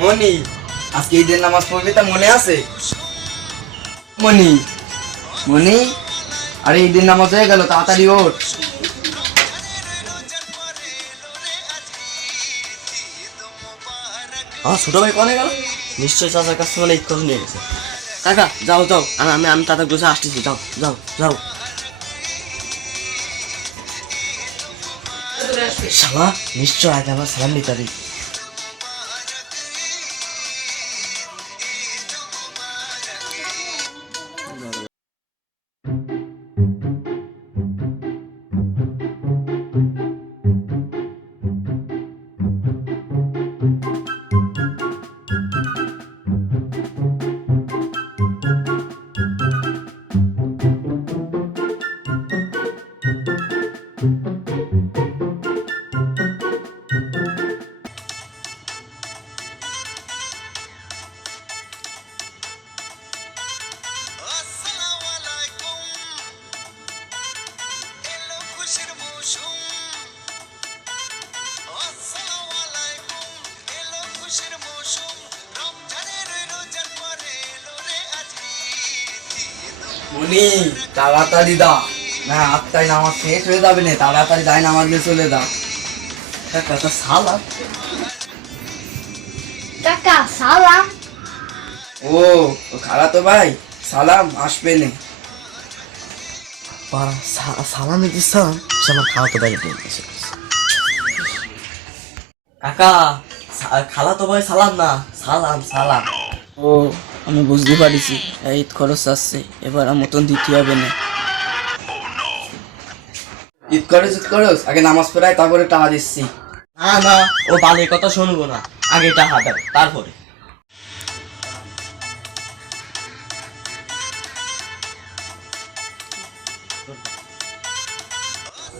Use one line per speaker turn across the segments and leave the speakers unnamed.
মনি আজকে ঈদের নামাজ পড়বি তা মনে আছে? মনি মনি আরে ঈদের নামাজ হয়ে গেল তাড়াতাড়ি ওঠ।
আমার ছোট ভাই কনে গেল? নিশ্চয় চাচার কাছ থেকে এই খোঁজ নিয়ে গেছে। কাকা যাও যাও। আমি আমি আমি তাদের গোছে আসতেছি যাও যাও যাও। শালা নিশ্চয় আগে আমার সালাম নিতে
মনি তাড়াতাড়ি দা। না আটটাই নামাজ শেষ হয়ে যাবে না তাড়াতাড়ি যাই নামাজ নিয়ে চলে দা
কাকা তা সালাম
কাকা সালাম
ও ও খালা তো ভাই সালাম আসবে নে।
পাড়া সা- সালাম দিতে সালাম সে আমার খাওয়া তো গেছে কাকা খালা তো ভাই সালাম না সালাম সালাম।
ও আমি বুঝতে পারিছি ঈদ খরচ আসছে। এবার আমার মতন দিতে হবে না।
ঈদ করস ঈদ করস আগে নামাজ পড়াই তারপরে টাকা দিচ্ছি।
না না, ও বালের কথা শুনব না। আগে এটা হাঁটাও তারপরে।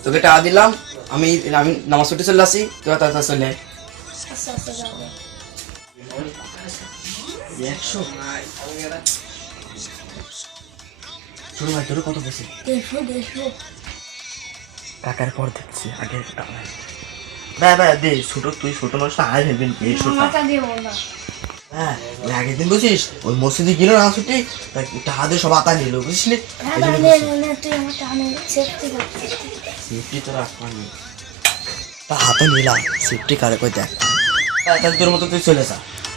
তোকে টাকা দিলাম, আমি আমি নামাজ পড়তে চলে আসি, তোরা তাড়াতাড়ি চলে।
আচ্ছা আচ্ছা
একশো? ছোট ভাই তোর কত বসে কাকার পর দেখছি আগে ভাই ভাই দে ছোট তুই ছোট মানুষ না ভেবেন এই ছোট
মাথা দিয়ে না।
হ্যাঁ ওই আগের দিন বুঝিস ওই মসজিদে গেল না ছুটি টাকা দিয়ে সব আতা নিল বুঝলি
হ্যাঁ সেফটি
তো হাতে নিলাম সেফটি কারে দেখ। তাহলে তোর মতো তুই চলে যা।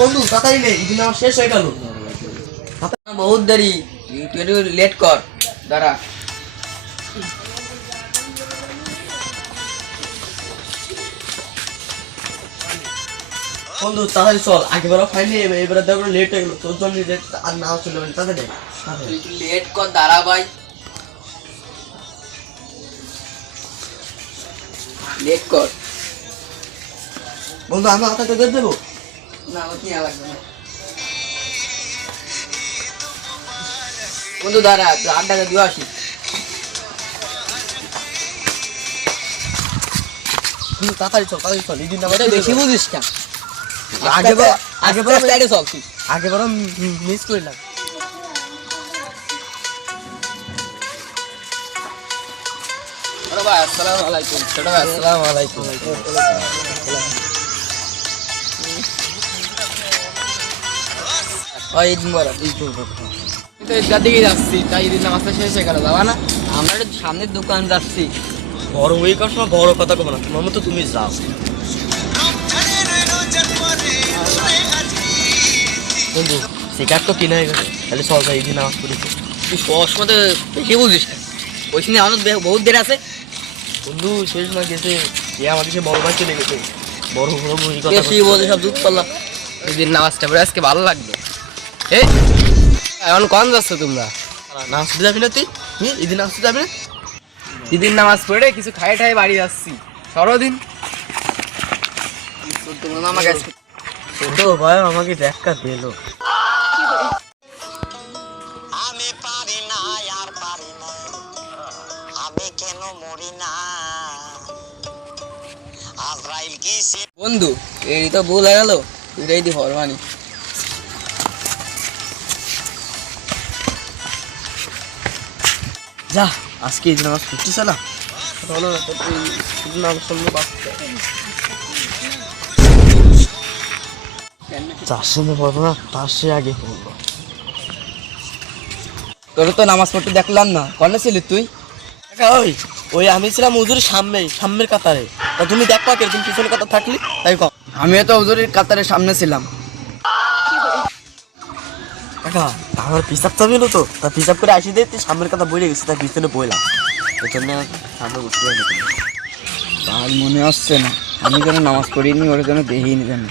বন্ধু তাড়াতাড়ি নে ইদিন আমার শেষ হয়ে গেল।
বহুত দেরি তুই একটু লেট কর দাঁড়া।
বন্ধু তাড়াতাড়ি চল আগে বেলা ফাইনি এবারে দেখো লেট হয়ে গেল তোর জন্য লেট আর না চলে যাবে তাড়াতাড়ি
লেট কর দাঁড়া ভাই। লেট কর।
বন্ধু আমি আপনাকে দেবো?
না আমার লাগবে না। বন্ধু দাঁড়া তুই আট টাকা দিয়ে আসি।
তাড়াতাড়ি চল তাড়াতাড়ি চল ইদিন আমার
বেশি বুঝিস কেন?
আগে আগে বার
সাইডে চল তুই।
আগে বার মিস করলাম
আলাইকুম। আসসালামু আলাইকুম। ঈদ মুবারক ঈদ মুবারক তো ঈদগার দিকে যাচ্ছি তাই ঈদের নামাজটা শেষ হয়ে গেল যাবা না? আমরা একটু সামনের দোকান যাচ্ছি।
বড় হয়ে কার সময় বড় কথা কব না। তোমার মতো তুমি যাও। বন্ধু তো কিনে হয়ে গেছে। তাহলে নামাজ পড়ি।
তুই সবসময় তো বুঝিস ওই আমার বহুত দের আছে।
বন্ধু শেষ না গেছে। এ আমাকে সে বড় ভাই চলে গেছে। বড় বড় কথা
সব দুধ পাল্লা। ঈদের নামাজটা আজকে ভালো লাগবে এই এখন কন যাচ্ছ তোমরা?
নামাজ পড়তে যাবি না তুই? হুম ঈদের নামাজ পড়তে যাবি না?
ঈদের নামাজ পড়ে কিছু খাই ঠাই বাড়ি যাচ্ছি। সরদিন
আমাকে
ছোট ভাই আমাকে দেখা দিল।
আমি পারি না আর পারি না। আমি কেন মরি না? আজরাইল কি
বন্ধু এই তো ভুল হয়ে গেল। এটাই দি
যা আজকে ঈদের নামাজ পড়তেছে না চলো যার সঙ্গে পড়ব না তার সে আগে পড়ব
তোর তো নামাজ পড়তে দেখলাম না কনে ছিলি তুই?
ওই ওই আমি ছিলাম হুজুরের সামনে সামনের কাতারে। তা তুমি দেখ পাকে তুমি পিছনে কাতার থাকলি তাই কম
আমিও তো হুজুরের কাতারের সামনে ছিলাম।
কাকা আমার পিসাব চাবিল তো। তা পিসাব করে আসি দিয়ে তুই সামনের কথা বইলে গেছি তার পিছনে বইলাম। এই জন্য সামনে বসতে তুমি
আর মনে আসছে না। আমি যেন নামাজ পড়িনি ওর জন্য দেখিনি যেন।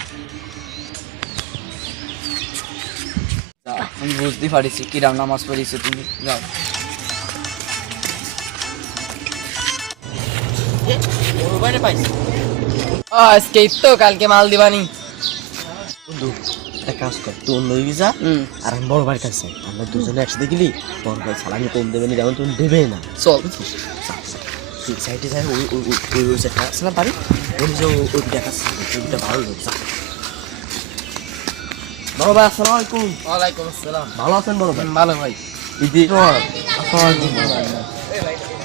আমি বুঝতে পারিছি কিরাম নামাজ পড়িছো তুমি। যাও।
ওর বাইরে পাইছি
আজকে তো কালকে মাল দিবানি
বন্ধু একটা কাজ কর তুই অন্য দিকে যা আর আমি বড় বাড়ির কাছে আমরা দুজনে একসাথে গেলি বড় ভাই সালামি কম দেবে না যেমন তুমি দেবে না।
চল।
সাইডে যাই ওই ওই ওই ওই ওই সাইডটা আছে না বাড়ি? ওই যে ওই দেখাচ্ছে ওইটা ভালো লোক যা বড় ভাই আসসালামু আলাইকুম।
ওয়ালাইকুম আসসালাম।
ভালো আছেন বড় ভাই?
ভালো ভাই।
আলাইকুম।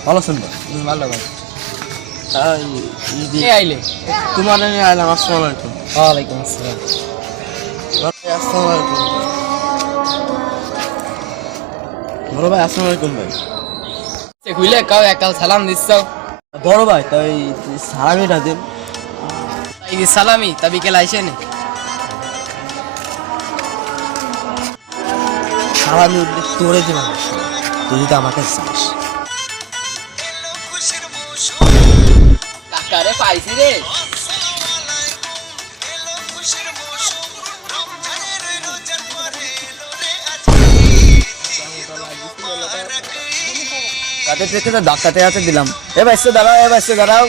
ভালো আছেন ভাই
ভালো ভাই। আইলে।
তোমার আইলাম আসসালামু আলাইকুম।
ওয়ালাইকুম আসসালাম।
আসসালামু আলাইকুম। বড় ভাই আসসালামু আলাইকুম ভাই।
খুইলে কাউ একাল সালাম দিচ্ছ
বড় ভাই তাই সালামিটা দিন।
ঈদ সালামি তা বিকেল আইসে নে।
সালামি উঠলে তোরে দিলাম তুই যদি আমাকে চাস।
কাকারে পাইছি রে।
রাতে থেকে তো ডাক্তাতে হাতে দিলাম। এ বাইসে দাঁড়াও এ বাইসে দাঁড়াও।